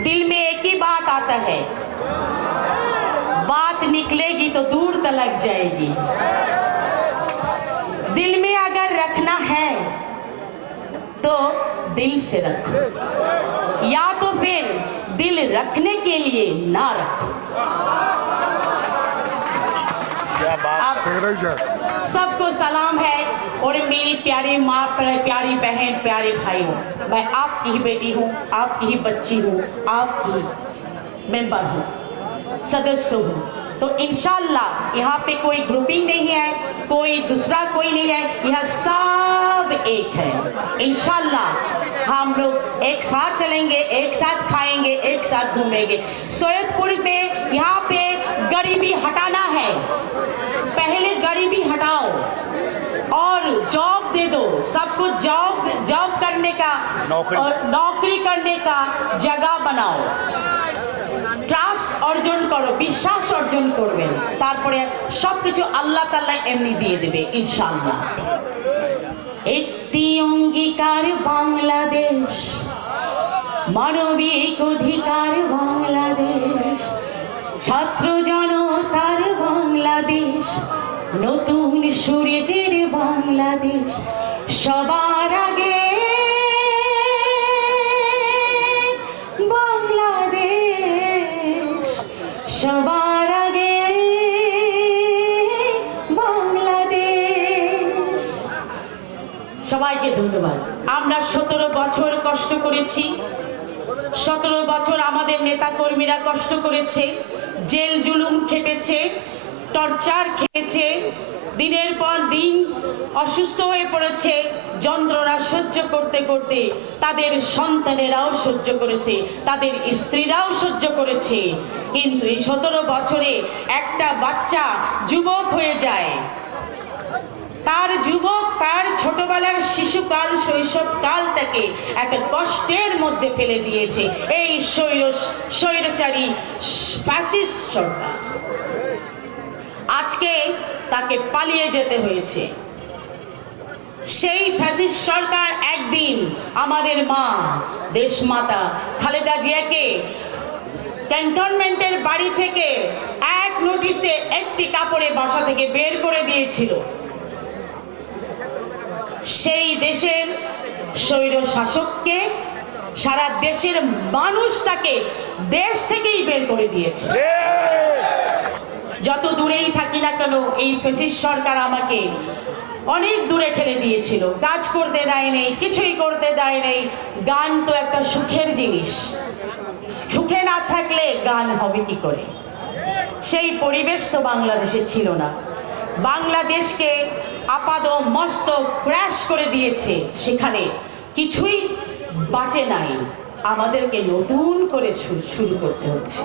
दिल में एक ही बात आता है, बात निकलेगी तो दूर तलक जाएगी। दिल में अगर रखना है तो दिल से रखो, या तो फिर दिल रखने के लिए ना रखो। सबको सलाम है और मेरी प्यारी माँ, प्यारी बहन, प्यारे भाइयों, मैं आपकी ही बेटी हूँ, आपकी ही बच्ची हूँ, आपकी मेंबर हूँ, सदस्य हूँ। तो इंशाल्लाह यहाँ पे कोई ग्रुपिंग नहीं है, कोई दूसरा कोई नहीं है, यह सब एक है। इंशाल्लाह हम लोग एक साथ चलेंगे, एक साथ खाएंगे, एक साथ घूमेंगे। सैयदपुर में यहाँ पे गरीबी हटाना है, पहले गरीबी हटाओ और जॉब दे दो सबको, जॉब करने का, नौकरी करने का जगह बनाओ, ट्रास्ट अर्जन करो, विश्वास अर्जन करबेन, तारपरे सबकिछु अल्लाह ताआला एमনি দিয়ে দেবে ইনশাআল্লাহ। একটি অঙ্গীকার বাংলাদেশ, মানবিক অধিকার বাংলাদেশ, ছাত্র জনতার বাংলাদেশ, নতুন সূর্যের বাংলাদেশ, সবার আগে বাংলাদেশ, সবার আগে বাংলাদেশ। সবাইকে ধন্যবাদ। আমরা 17 বছর কষ্ট করেছি, 17 বছর আমাদের নেতা কর্মীরা কষ্ট করেছে, জেল জুলুম খেটেছে, টর্চার খেয়েছে, দিনের পর দিন অসুস্থ হয়ে পড়েছে, যন্ত্রণা সহ্য করতে করতে তাদের সন্তানেরাও সহ্য করেছে, তাদের স্ত্রীরাও সহ্য করেছে। কিন্তু এই 17 বছরে একটা বাচ্চা যুবক হয়ে যায়, তার ছোটবেলার শিশুকাল, শৈশবকালটাকে একটা কষ্টের মধ্যে ফেলে দিয়েছে এই স্বৈরাচারী ফ্যাসিস্ট সরকার। আজকে তাকে পালিয়ে যেতে হয়েছে। সেই ফ্যাসিস্ট সরকার একদিন আমাদের মা, দেশমাতা খালেদা জিয়াকে ক্যান্টনমেন্টের বাড়ি থেকে এক নোটিশে একটি কাপড়ে বাসা থেকে বের করে দিয়েছিল। সেই দেশের স্বৈর শাসককে সারা দেশের মানুষ তাকে দেশ থেকেই বের করে দিয়েছে। যত দূরেই থাকি না কেন এই ফ্যাসিস্ট সরকার আমাকে অনেক দূরে ঠেলে দিয়েছিল, কাজ করতে দেয় নেই, কিছুই করতে দেয় নেই। গান তো একটা সুখের জিনিস, সুখে না থাকলে গান হবে কি করে? সেই পরিবেশ তো বাংলাদেশে ছিল না। বাংলাদেশকে আপাদ মস্তক ক্র্যাশ করে দিয়েছে, সেখানে কিছুই বাঁচে নাই, আমাদেরকে নতুন করে শুরু করতে হচ্ছে।